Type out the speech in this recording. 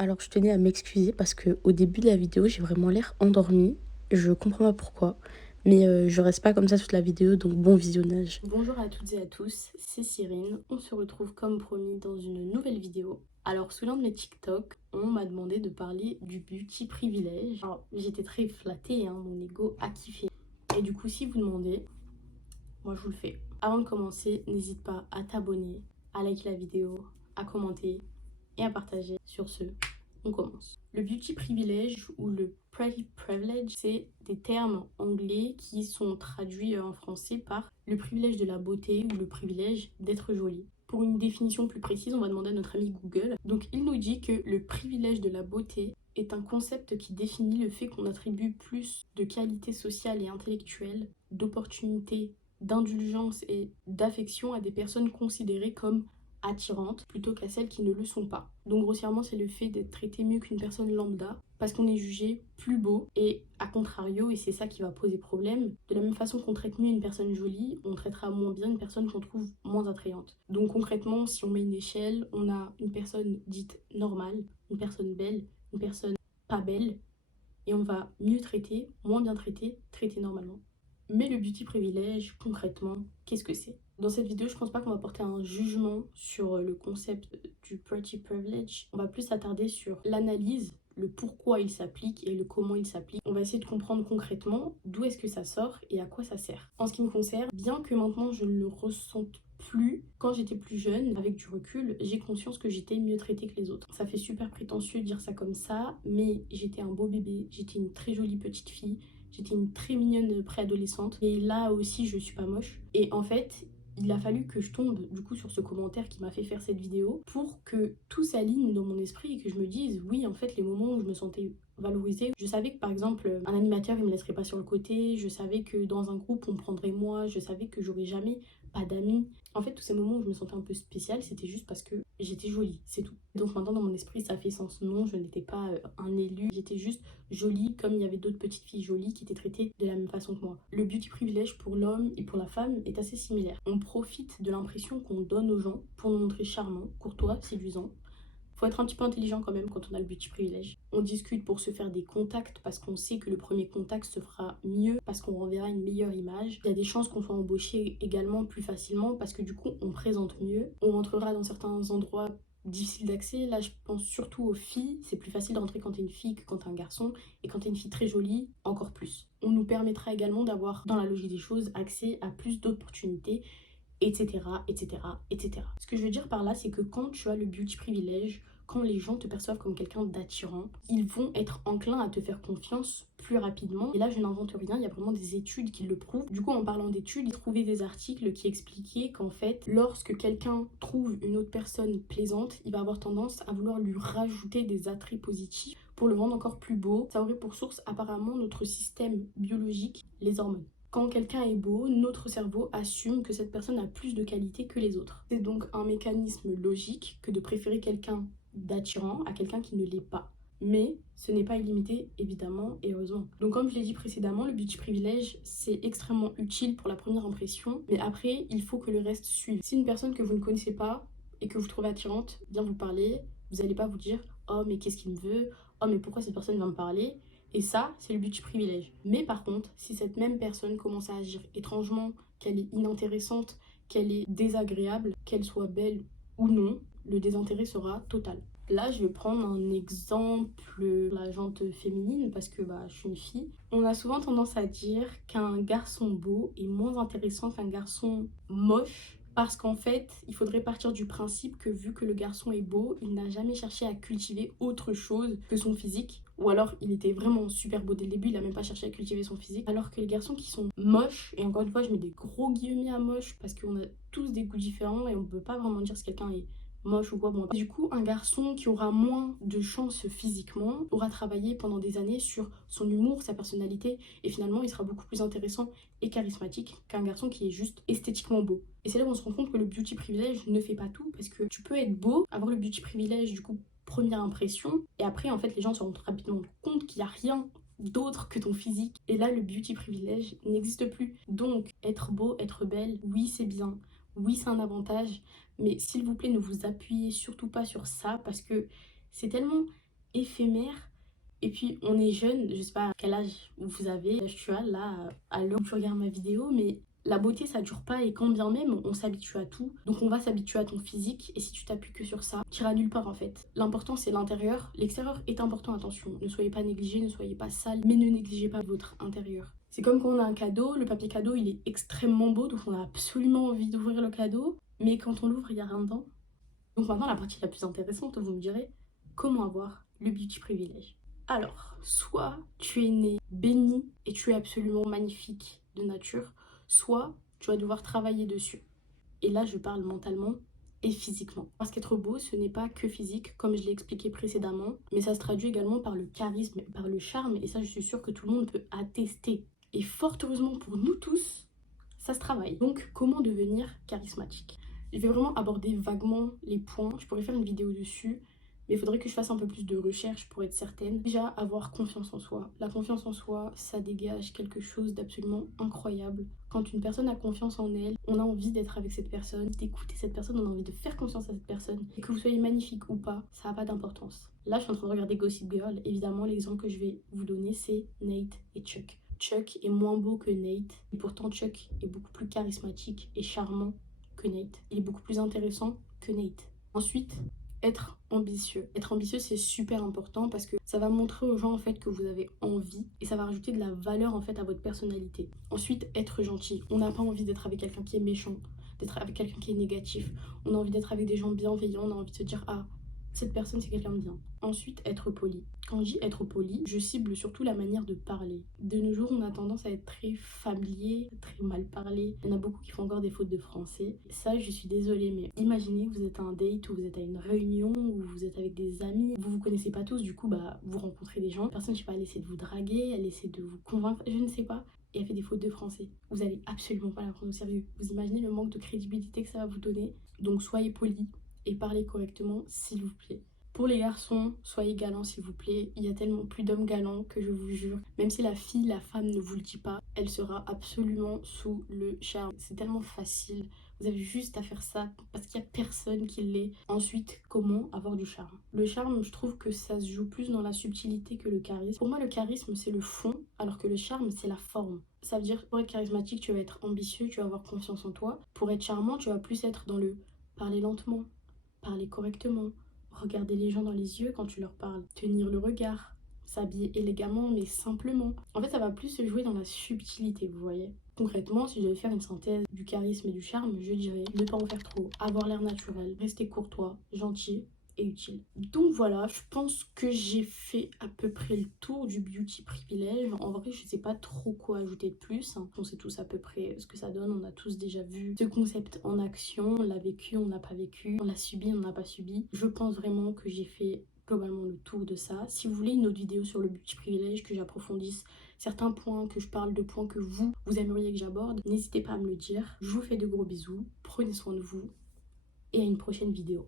Alors, je tenais à m'excuser parce que au début de la vidéo, j'ai vraiment l'air endormie. Je comprends pas pourquoi, mais je reste pas comme ça toute la vidéo, donc bon visionnage. Bonjour à toutes et à tous, c'est Cyrine. On se retrouve comme promis dans une nouvelle vidéo. Alors, sous l'un de mes TikTok, on m'a demandé de parler du beauty privilège. Alors, j'étais très flattée, hein, mon ego a kiffé. Et du coup, si vous demandez, moi je vous le fais. Avant de commencer, n'hésite pas à t'abonner, à liker la vidéo, à commenter et à partager. Sur ce, on commence. Le beauty privilege ou le pretty privilege, c'est des termes anglais qui sont traduits en français par le privilège de la beauté ou le privilège d'être jolie. Pour une définition plus précise, on va demander à notre ami Google. Donc il nous dit que le privilège de la beauté est un concept qui définit le fait qu'on attribue plus de qualité sociale et intellectuelle, d'opportunités, d'indulgence et d'affection à des personnes considérées comme attirantes plutôt qu'à celles qui ne le sont pas. Donc grossièrement, c'est le fait d'être traité mieux qu'une personne lambda parce qu'on est jugé plus beau et à contrario, et c'est ça qui va poser problème, de la même façon qu'on traite mieux une personne jolie, on traitera moins bien une personne qu'on trouve moins attrayante. Donc concrètement, si on met une échelle, on a une personne dite normale, une personne belle, une personne pas belle, et on va mieux traiter, moins bien traiter, traiter normalement. Mais le beauty privilège, concrètement, qu'est-ce que c'est? Dans cette vidéo, je pense pas qu'on va porter un jugement sur le concept du pretty privilege. On va plus s'attarder sur l'analyse, le pourquoi il s'applique et le comment il s'applique. On va essayer de comprendre concrètement d'où est-ce que ça sort et à quoi ça sert. En ce qui me concerne, bien que maintenant je ne le ressente plus, quand j'étais plus jeune, avec du recul, j'ai conscience que j'étais mieux traitée que les autres. Ça fait super prétentieux de dire ça comme ça, mais j'étais un beau bébé, j'étais une très jolie petite fille, j'étais une très mignonne préadolescente. Et là aussi, je suis pas moche. Et en fait, il a fallu que je tombe du coup sur ce commentaire qui m'a fait faire cette vidéo pour que tout s'aligne dans mon esprit et que je me dise oui, en fait, les moments où je me sentais valorisée, je savais que par exemple un animateur il me laisserait pas sur le côté, je savais que dans un groupe on me prendrait moi, je savais que j'aurais jamais pas d'amis. En fait, tous ces moments où je me sentais un peu spéciale, c'était juste parce que j'étais jolie, c'est tout. Donc maintenant, dans mon esprit, ça fait sens. Non, je n'étais pas un élu, j'étais juste jolie, comme il y avait d'autres petites filles jolies qui étaient traitées de la même façon que moi. Le beauty privilège pour l'homme et pour la femme est assez similaire. On profite de l'impression qu'on donne aux gens pour nous montrer charmants, courtois, séduisants. Faut être un petit peu intelligent quand même quand on a le beauty privilège. On discute pour se faire des contacts parce qu'on sait que le premier contact se fera mieux, parce qu'on renverra une meilleure image. Il y a des chances qu'on soit embauché également plus facilement parce que du coup on présente mieux. On rentrera dans certains endroits difficiles d'accès. Là je pense surtout aux filles. C'est plus facile de rentrer quand t'es une fille que quand t'es un garçon. Et quand t'es une fille très jolie, encore plus. On nous permettra également d'avoir, dans la logique des choses, accès à plus d'opportunités, etc., etc., etc. Ce que je veux dire par là, c'est que quand tu as le beauty privilège, quand les gens te perçoivent comme quelqu'un d'attirant, ils vont être enclins à te faire confiance plus rapidement. Et là, je n'invente rien, il y a vraiment des études qui le prouvent. Du coup, en parlant d'études, j'ai trouvé des articles qui expliquaient qu'en fait, lorsque quelqu'un trouve une autre personne plaisante, il va avoir tendance à vouloir lui rajouter des attraits positifs pour le rendre encore plus beau. Ça aurait pour source apparemment notre système biologique, les hormones. Quand quelqu'un est beau, notre cerveau assume que cette personne a plus de qualité que les autres. C'est donc un mécanisme logique que de préférer quelqu'un d'attirant à quelqu'un qui ne l'est pas. Mais ce n'est pas illimité, évidemment, et heureusement. Donc comme je l'ai dit précédemment, le beauty privilège, c'est extrêmement utile pour la première impression, mais après, il faut que le reste suive. Si une personne que vous ne connaissez pas et que vous trouvez attirante vient vous parler, vous n'allez pas vous dire « Oh, mais qu'est-ce qu'il me veut ? Oh, mais pourquoi cette personne vient me parler ?» Et ça, c'est le beauty privilège. Mais par contre, si cette même personne commence à agir étrangement, qu'elle est inintéressante, qu'elle est désagréable, qu'elle soit belle ou non, le désintérêt sera total. Là, je vais prendre un exemple, la jante féminine, parce que je suis une fille. On a souvent tendance à dire qu'un garçon beau est moins intéressant qu'un garçon moche, parce qu'en fait, il faudrait partir du principe que vu que le garçon est beau, il n'a jamais cherché à cultiver autre chose que son physique. Ou alors, il était vraiment super beau dès le début, il n'a même pas cherché à cultiver son physique. Alors que les garçons qui sont moches, et encore une fois, je mets des gros guillemets à moche, parce qu'on a tous des goûts différents et on ne peut pas vraiment dire si quelqu'un est moche ou quoi. Bon, du coup, un garçon qui aura moins de chance physiquement aura travaillé pendant des années sur son humour, sa personnalité, et finalement, il sera beaucoup plus intéressant et charismatique qu'un garçon qui est juste esthétiquement beau. Et c'est là où on se rend compte que le beauty privilège ne fait pas tout, parce que tu peux être beau, avoir le beauty privilège, du coup, première impression, et après, en fait, les gens se rendent rapidement compte qu'il n'y a rien d'autre que ton physique. Et là, le beauty privilège n'existe plus. Donc, être beau, être belle, oui, c'est bien. Oui, c'est un avantage, mais s'il vous plaît, ne vous appuyez surtout pas sur ça parce que c'est tellement éphémère. Et puis on est jeune, je sais pas quel âge vous avez, l'âge tu as là, à l'heure où tu regardes ma vidéo, mais la beauté ça dure pas et quand bien même on s'habitue à tout. Donc on va s'habituer à ton physique et si tu t'appuies que sur ça, tu iras nulle part en fait. L'important c'est l'intérieur, l'extérieur est important, attention. Ne soyez pas négligés, ne soyez pas sales, mais ne négligez pas votre intérieur. C'est comme quand on a un cadeau, le papier cadeau il est extrêmement beau donc on a absolument envie d'ouvrir le cadeau, mais quand on l'ouvre il n'y a rien dedans. Donc maintenant la partie la plus intéressante, vous me direz, comment avoir le beauty privilège. Alors, soit tu es né béni et tu es absolument magnifique de nature, soit tu vas devoir travailler dessus. Et là, je parle mentalement et physiquement. Parce qu'être beau, ce n'est pas que physique, comme je l'ai expliqué précédemment, mais ça se traduit également par le charisme, par le charme, et ça, je suis sûre que tout le monde peut attester. Et fort heureusement pour nous tous, ça se travaille. Donc, comment devenir charismatique? Je vais vraiment aborder vaguement les points. Je pourrais faire une vidéo dessus, mais il faudrait que je fasse un peu plus de recherche pour être certaine. Déjà, avoir confiance en soi. La confiance en soi, ça dégage quelque chose d'absolument incroyable. Quand une personne a confiance en elle, on a envie d'être avec cette personne, d'écouter cette personne, on a envie de faire confiance à cette personne. Et que vous soyez magnifique ou pas, ça n'a pas d'importance. Là, je suis en train de regarder Gossip Girl. Évidemment, l'exemple que je vais vous donner, c'est Nate et Chuck. Chuck est moins beau que Nate, et pourtant Chuck est beaucoup plus charismatique et charmant que Nate. Il est beaucoup plus intéressant que Nate. Ensuite, être ambitieux. Être ambitieux, c'est super important parce que ça va montrer aux gens en fait que vous avez envie et ça va rajouter de la valeur en fait à votre personnalité. Ensuite, être gentil. On n'a pas envie d'être avec quelqu'un qui est méchant, d'être avec quelqu'un qui est négatif. On a envie d'être avec des gens bienveillants, on a envie de se dire ah, cette personne c'est quelqu'un de bien. Ensuite, être poli. Quand je dis être poli, je cible surtout la manière de parler. De nos jours, on a tendance à être très familier, très mal parlé. Il y en a beaucoup qui font encore des fautes de français. Ça, je suis désolée, mais imaginez, vous êtes à un date ou vous êtes à une réunion ou vous êtes avec des amis. Vous vous connaissez pas tous, du coup, vous rencontrez des gens. La personne, je sais pas, elle essaie de vous draguer, elle essaie de vous convaincre, je ne sais pas. Et elle fait des fautes de français. Vous allez absolument pas la prendre au sérieux. Vous imaginez le manque de crédibilité que ça va vous donner. Donc, soyez poli et parlez correctement, s'il vous plaît. Pour les garçons, soyez galants s'il vous plaît. Il y a tellement plus d'hommes galants que je vous jure. Même si la fille, la femme ne vous le dit pas, elle sera absolument sous le charme. C'est tellement facile. Vous avez juste à faire ça parce qu'il n'y a personne qui l'est. Ensuite, comment avoir du charme? Le charme, je trouve que ça se joue plus dans la subtilité que le charisme. Pour moi, le charisme, c'est le fond, alors que le charme, c'est la forme. Ça veut dire, pour être charismatique, tu vas être ambitieux, tu vas avoir confiance en toi. Pour être charmant, tu vas plus être dans le parler lentement, parler correctement, regarder les gens dans les yeux quand tu leur parles, tenir le regard, s'habiller élégamment mais simplement. En fait, ça va plus se jouer dans la subtilité, vous voyez. Concrètement, si je devais faire une synthèse du charisme et du charme, je dirais ne pas en faire trop, avoir l'air naturel, rester courtois, gentil et utile. Donc voilà, je pense que j'ai fait à peu près le tour du beauty privilège. En vrai, je sais pas trop quoi ajouter de plus. On sait tous à peu près ce que ça donne. On a tous déjà vu ce concept en action. On l'a vécu, on n'a pas vécu. On l'a subi, on n'a pas subi. Je pense vraiment que j'ai fait globalement le tour de ça. Si vous voulez une autre vidéo sur le beauty privilège, que j'approfondisse certains points, que je parle de points que vous aimeriez que j'aborde, n'hésitez pas à me le dire. Je vous fais de gros bisous. Prenez soin de vous et à une prochaine vidéo.